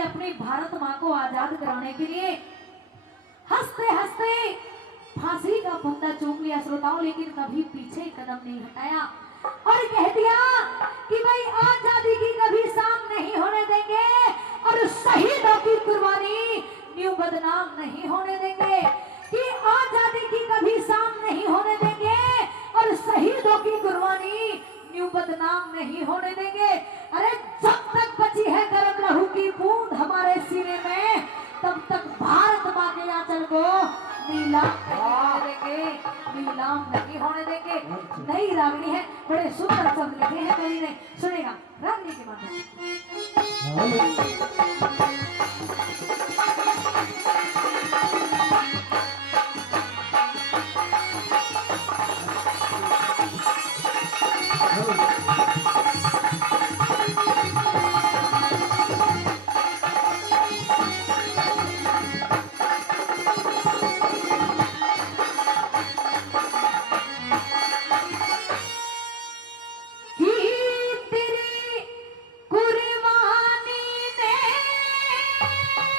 ने अपनी भारत माँ को आजाद कराने के लिए हंसते हंसते फांसी का फंदा चूम लिया श्रोताओं, लेकिन कभी पीछे कदम नहीं हटाया और कह दिया कि भाई आजादी की कभी शाम नहीं होने देंगे और शहीदों की कुर्बानी न्यू बदनाम नहीं होने देंगे, कि आजादी की कभी शाम नहीं होने देंगे और शहीदों की कुर्बानी न्यू बदनाम नहीं होने देंगे। अरे जब तक बची है गर्म लहू की बूंद हमारे सीने में, तब तक भारत माँ के आंचल को नीलाम नहीं होने देंगे, नीलाम नहीं होने देंगे। नई रागनी है, बड़े सुंदर शब्द लिखे हैं कवि ने, सुनेगा रागनी के माध्यम शहीदों के माँ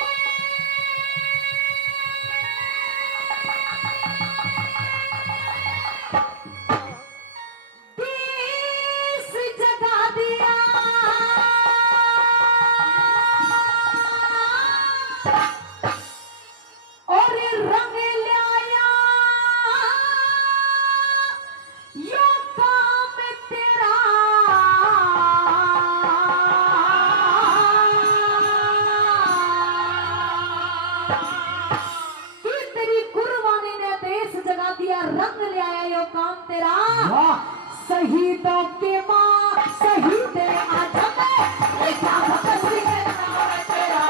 शहीद आजम लिखा भगत कुर्बानी है देश जगा दिया रंग लाया ये काम तेरा। शहीदों के माँ शहीद आजम लिखा भगत सिंह नाम तेरा,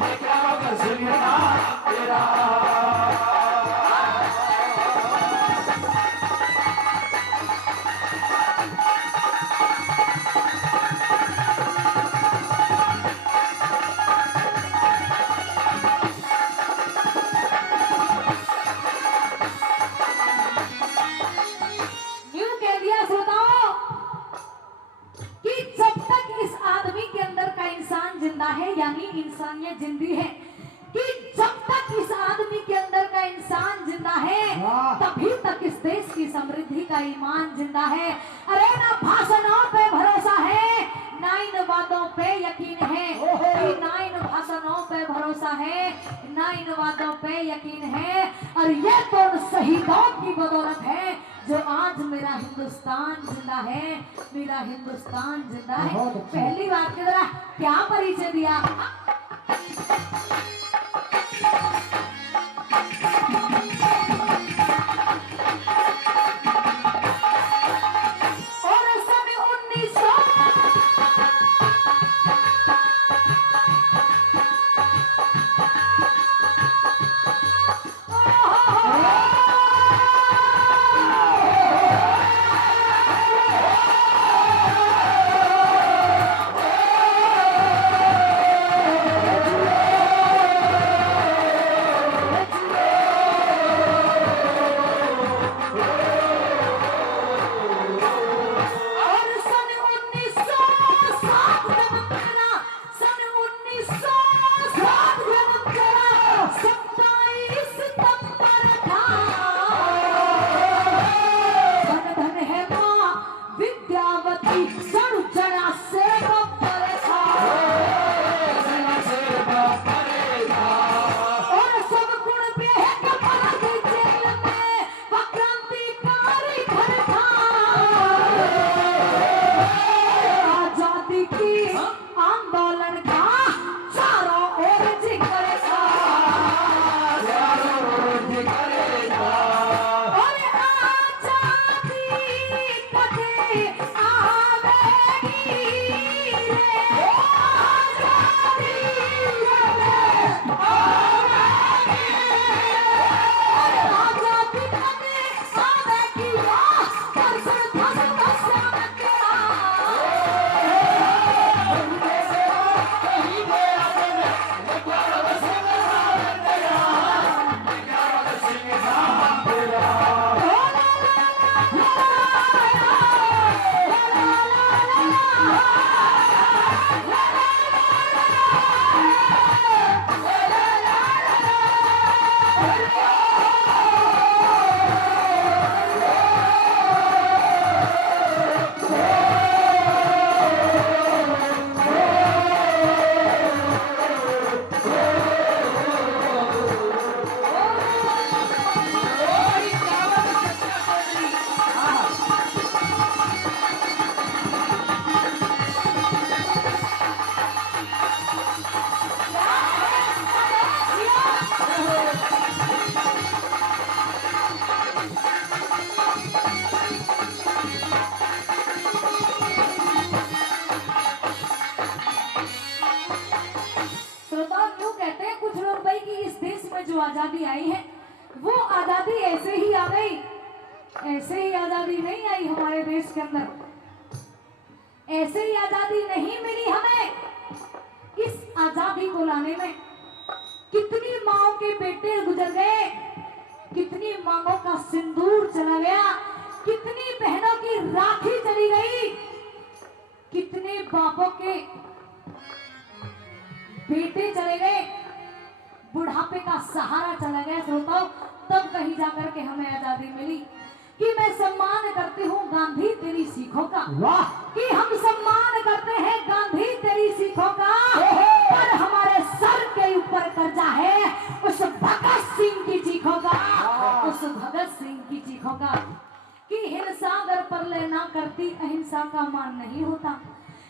लिखा भगत सिंह नाम तेरा। है यानी इंसानियत जिंदी है, कि जब तक इस आदमी के अंदर का इंसान जिंदा है तभी तक इस देश की समृद्धि का ईमान जिंदा है। अरे ना भाषणों पे भरोसा है ना इन बातों पे यकीन है, कि ना इन भाषणों पे भरोसा है ना इन बातों पे यकीन है, और ये तो उन शहीदों की बदौलत है जो आज मेरा हिंदुस्तान जिंदा है, मेरा हिंदुस्तान जिंदा है। पहली बात की तरह क्या परिचय दिया, और सन 1900 जो आजादी आई है वो आजादी ऐसे ही आ गई, ऐसे ही आजादी नहीं आई हमारे देश के अंदर, ऐसे ही आजादी नहीं मिली हमें। इस आजादी को लाने में कितनी माओ के बेटे गुजर गए, कितनी मांगों का सिंदूर चला गया, कितनी बहनों की राखी चली गई, कितने बापों के बेटे चले गए, बुढ़ापे का सहारा चला गया श्रोताओं, तब कहीं जाकर के हमें आजादी मिली। कि मैं सम्मान करती हूँ गांधी तेरी सीखों का, कि हम सम्मान करते हैं गांधी तेरी सीखों का, पर हमारे सर के ऊपर कर्जा है उस भगत सिंह की चीखों का, उस भगत सिंह की चीखों का। कि हिंसा अगर परले ना करती अहिंसा का मान नहीं होता,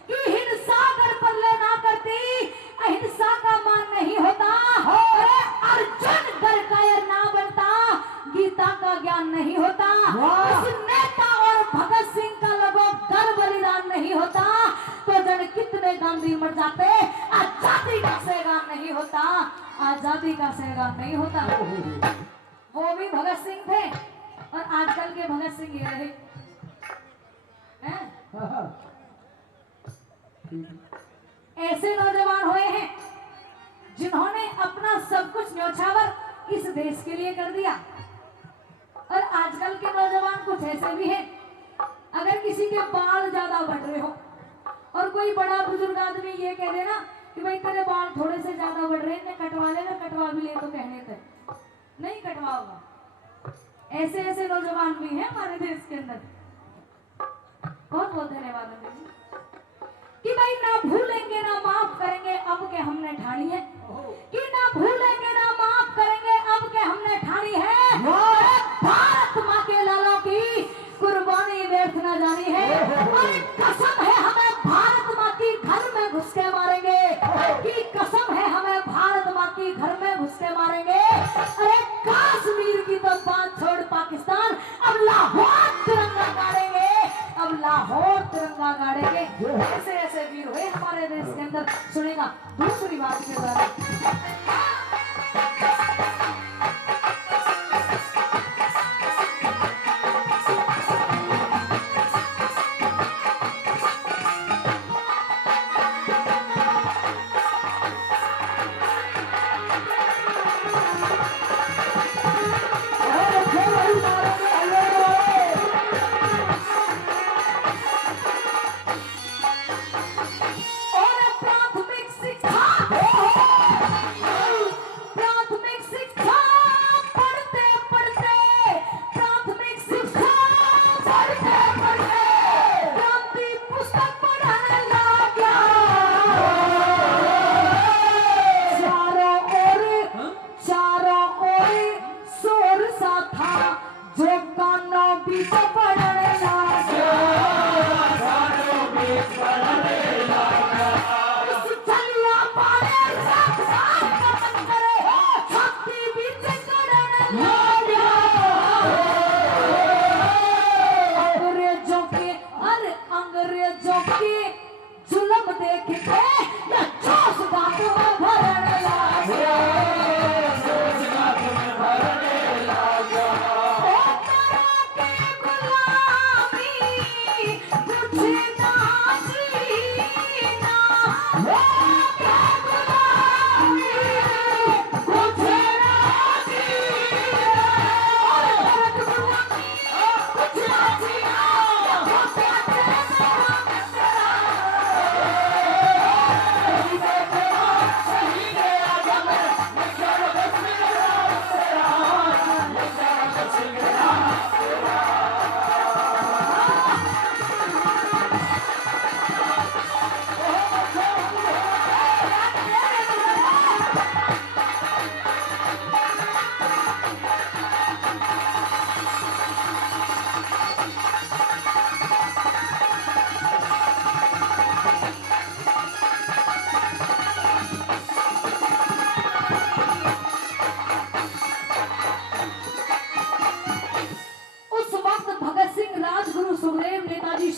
कि हिंसा अगर परले ना करती अहिंसा का मान नहीं होता, अरे अर्जुन अगर कायर ना बनता गीता का ज्ञान नहीं होता, उस नेता और भगत सिंह का लगो कर बलिदान नहीं होता, तो जन कितने गांधी मर जाते, आजादी का सेगान नहीं होता, आजादी का सेगान नहीं होता। वो भी भगत सिंह थे और आजकल के भगत सिंह ये रहे हैं? ऐसे नौजवान हुए हैं जिन्होंने अपना सब कुछ न्योछावर इस देश के लिए कर दिया। और आजकल के नौजवान कुछ ऐसे भी हैं, अगर किसी के बाल ज्यादा बढ़ रहे हो और कोई बड़ा बुजुर्ग आदमी ये कह देना कि भाई तेरे बाल थोड़े से ज्यादा बढ़ रहे हैं, कटवा ले, कटवा भी ले तो कहने तक नहीं कटवाओगा। ऐसे ऐसे नौजवान भी हैं हमारे देश के अंदर। बहुत बहुत धन्यवाद कि भाई ना भूलेंगे ना माफ करेंगे अब के हमने ठानी है, कि ना भूलेंगे ना माफ करेंगे अब के हमने ठानी है। भारत माँ के लालों की कुर्बानी व्यर्थ ना जानी है, और कसम है हमें भारत माँ की घर में घुस के मारेंगे, कि कसम है हमें भारत माँ की घर में घुस के मारेंगे। अरे कश्मीर की तो बात छोड़ पाकिस्तान, अब लाहौर तिरंगा गाड़ेंगे, अब लाहौर तिरंगा गाड़ेंगे। ऐसे ऐसे वीर हुए हमारे देश के अंदर। सुनेगा दूसरी बात के बारे में।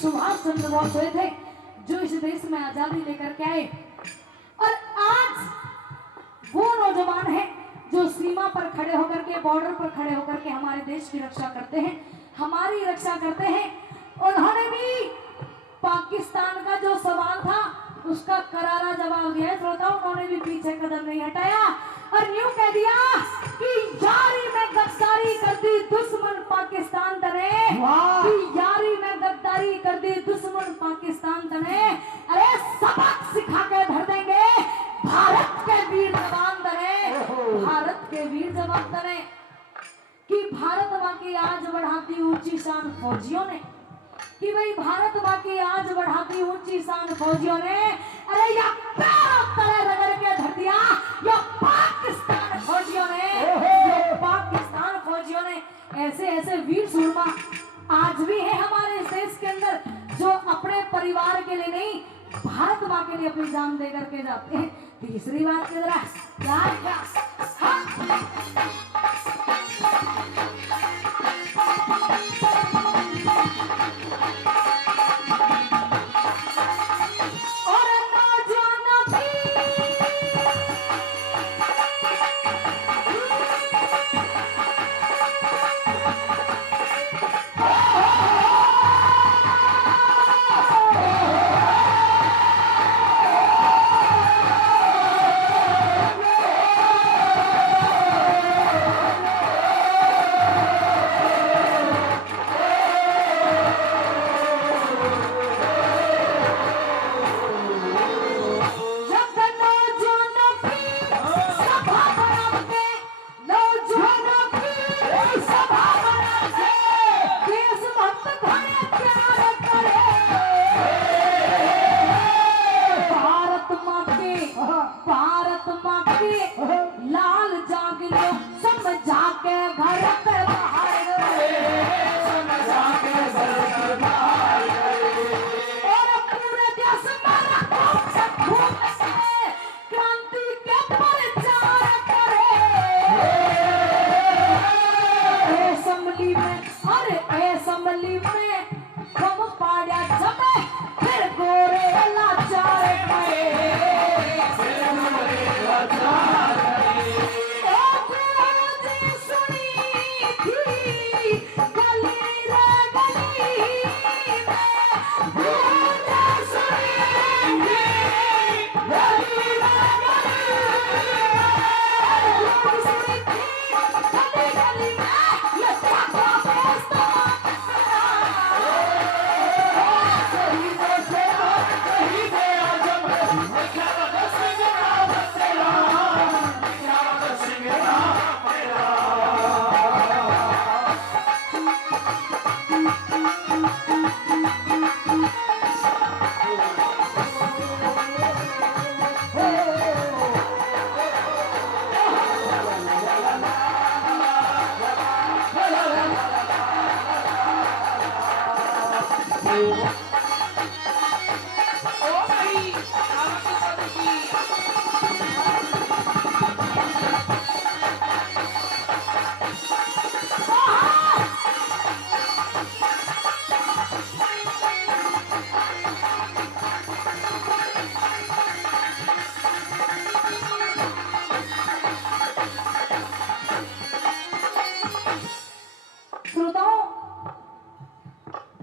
सुभाष चंद्र बोस हुए थे जो इस देश में आजादी लेकर के आए। और आज वो नौजवान है जो सीमा पर बॉर्डर पर खड़े होकर के हमारे देश की रक्षा करते हैं, हमारी रक्षा करते हैं। उन्होंने भी पाकिस्तान का जो सवाल था उसका करारा जवाब दिया। श्रोताओ, उन्होंने भी पीछे कदम नहीं हटाया और यूं कह दिया कि यारी में गद्दारी कर दी दुश्मन पाकिस्तान तने, कि यारी में गद्दारी कर दी दुश्मन पाकिस्तान तने। अरे सबक सिखा के धर देंगे भारत के वीर जवान तने, भारत के वीर जवान तने। कि भारत माँ की आज बढ़ाती ऊंची शान फौजियों ने, कि भाई भारत माँ की आज बढ़ाती ऊंची शान फौजियों ने, अरे या पैरों तले रगड़ के धर दिया या पाकिस्तान फौजियों ने, या पाकिस्तान फौजियों ने। ऐसे ऐसे वीर सूरमा आज भी है हमारे इस देश के अंदर जो अपने परिवार के लिए नहीं, भारत माँ के लिए अपनी जान दे करके जाते हैं। तीसरी बात की तरह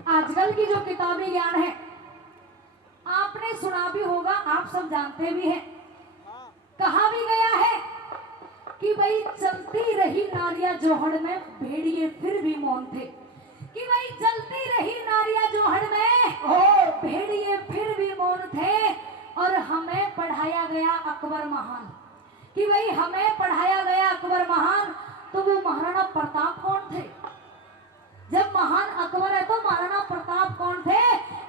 आजकल की जो किताबी ज्ञान है आपने सुना भी होगा, आप सब जानते भी हैं। कहा भी गया है कि भाई चलती रही नारियां जोहड़ में भेड़िए फिर भी मौन थे, कि भाई चलती रही नारियां जोहड़ में भेड़िए फिर भी मौन थे। और हमें पढ़ाया गया अकबर महान, कि भाई हमें पढ़ाया गया अकबर महान, तो वो महाराणा प्रताप कौन थे? जब महान अकबर है तो महाराणा प्रताप कौन थे?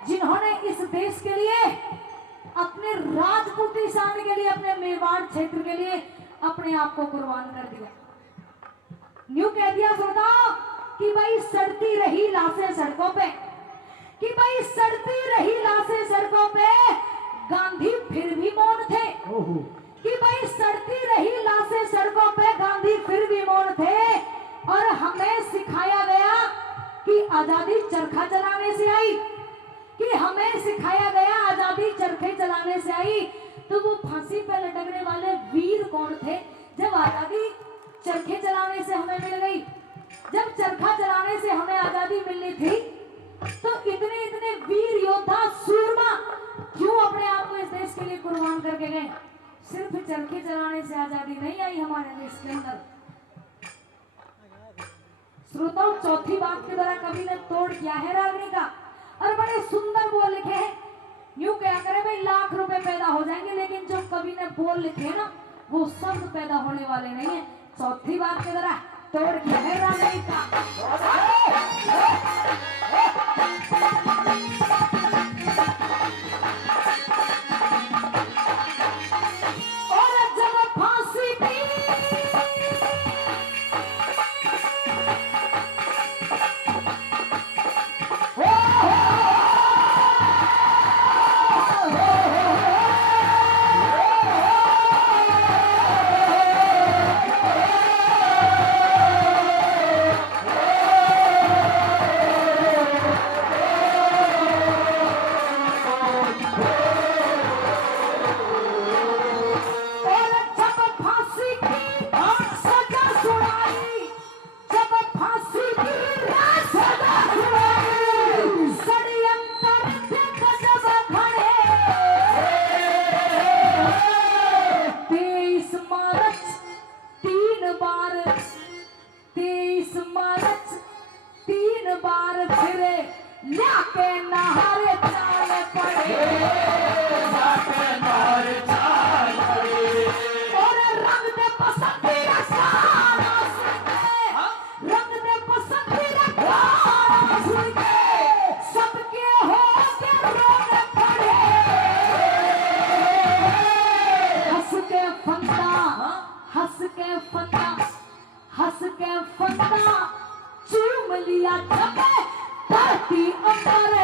जिन्होंने इस देश के लिए, अपने राजपूती शान के लिए, अपने मेवाड़ क्षेत्र के लिए अपने आप को कुर्बान कर दिया। न्यू कह दिया श्रोताओ कि भाई सड़ती रही लाशें सड़कों पे, कि भाई सड़ती रही लाशें सड़कों पे, गांधी फिर भी मौन थे। कि भाई सड़ती रही लाशें सड़कों पे, गांधी फिर भी मौन थे। और हमें सिखाया गया कि आजादी चरखा चलाने से आई, कि हमें सिखाया गया आजादी चरखे चलाने से आई। तो वो फांसी पर लटकने वाले वीर कौन थे? जब आजादी चरखे चलाने से हमें के लिए कुर्बान करके गए। सिर्फ चरखे चलाने से आजादी नहीं आई हमारे देश के अंदर। श्रोताओं, चौथी बात के द्वारा कवि ने तोड़ किया है रागनी का, और बड़े सुंदर बोल लिखे हैं। यूं क्या करे भाई, लाख रुपए पैदा हो जाएंगे, लेकिन जो कवि ने बोल लिखे हैं ना, वो शब्द पैदा होने वाले नहीं है। चौथी बात के द्वारा तोड़ किया है रागनी का। हंस के फंदा चूम लिया धरती अमर